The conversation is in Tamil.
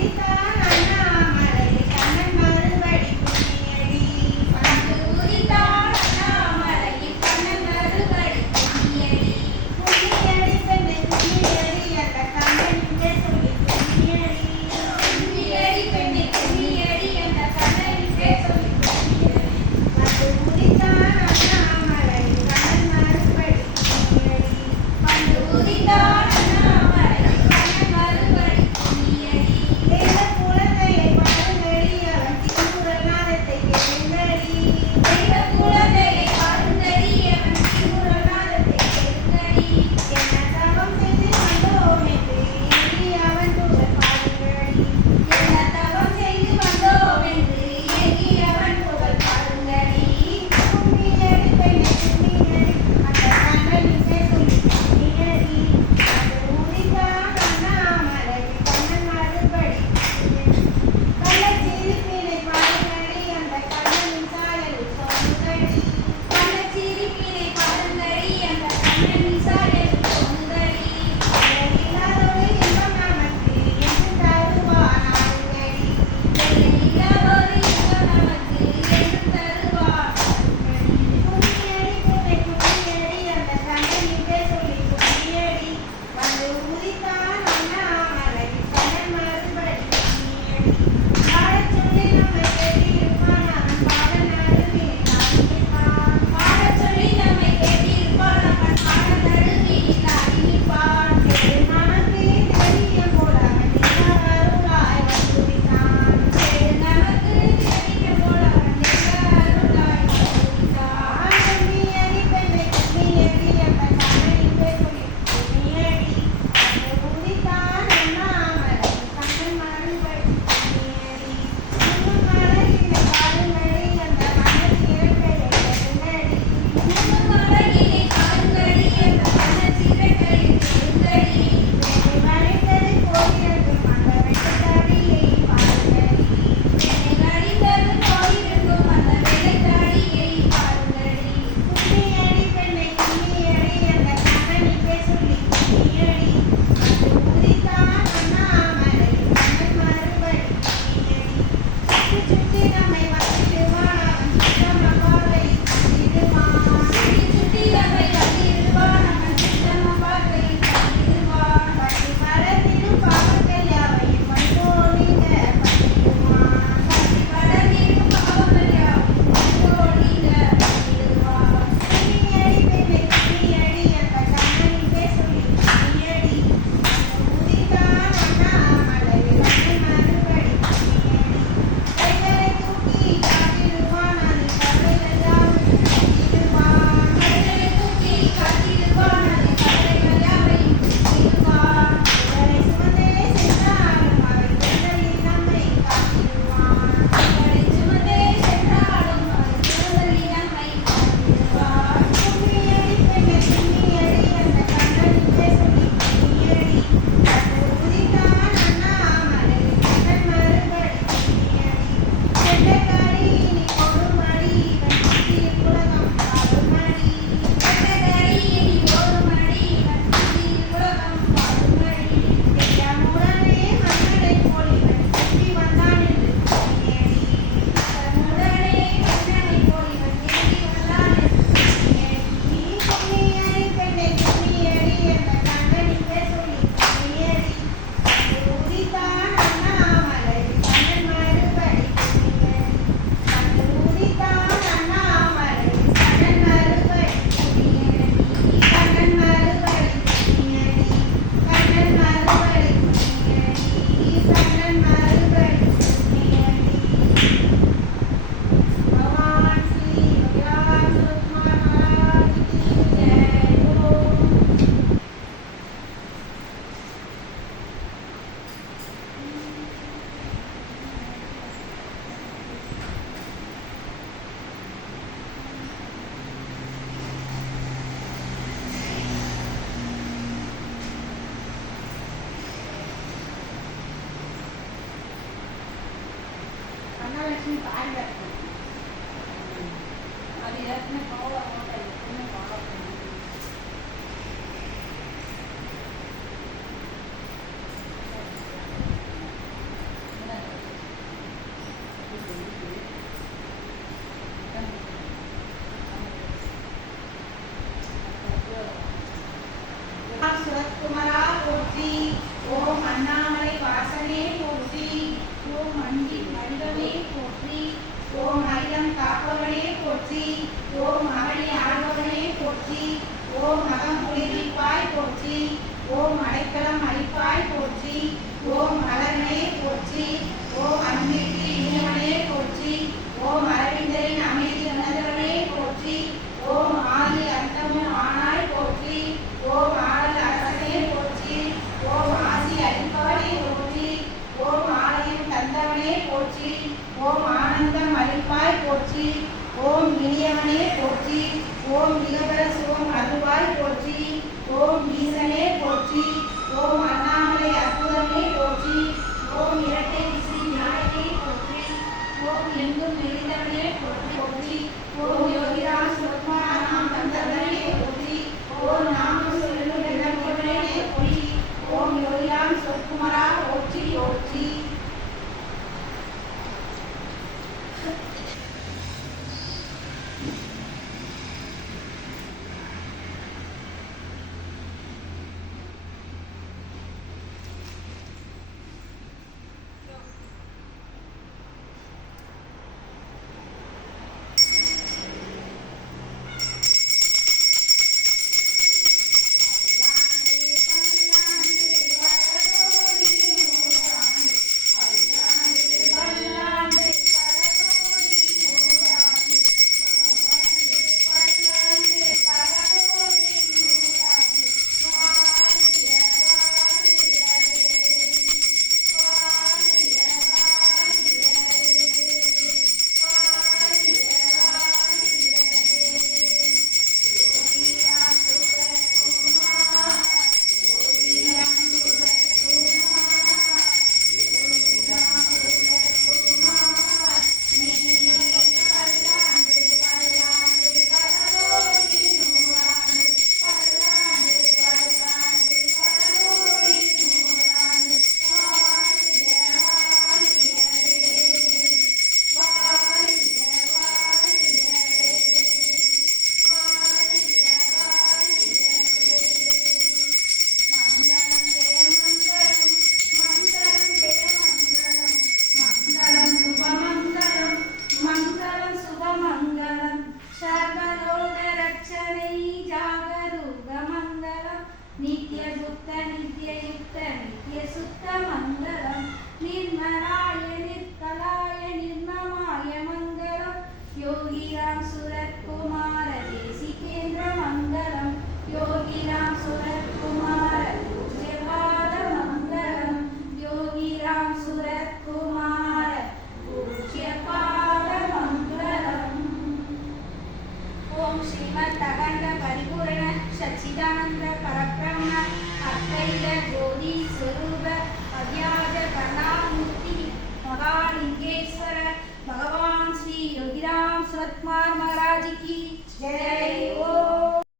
Tita! ஓம் அண்ணாமலை வாசனே போற்றி ஓம் அண்டி மனிதனே போ ஓம் அகிலம் காப்பவனே போற்றி ஓம் அகழி ஆழ்பவனே போற்றி ஓம் அகம் குளிர்விப்பாய் போற்றி ஓம் அடைக்கலம் அழிப்பாய் போற்றி ஓம் அலனே போற்றி ஓம் அன்பிற்கு இனியவனே போற்றி ஓம் அரவின் ತಗಂಡ ಪರಿಪೂರ್ಣ ಸಚ್ಚಿದಾನಂದ ಪರಬ್ರಹ್ಮ ಅದ್ವೈತ ಗೋಧಿ ಸ್ವರೂಪ ಅವ್ಯಾಜ ಕರ್ಣಾಮೂರ್ತಿ ಮಹಾಲಿಂಗೇಶ್ವರ ಭಗವಾನ್ ಶ್ರೀ ರಘುರಾಮ್ ಸತ್ಮಾರ್ ಮಹಾರಾಜ್ ಕಿ ಜಯ ಓ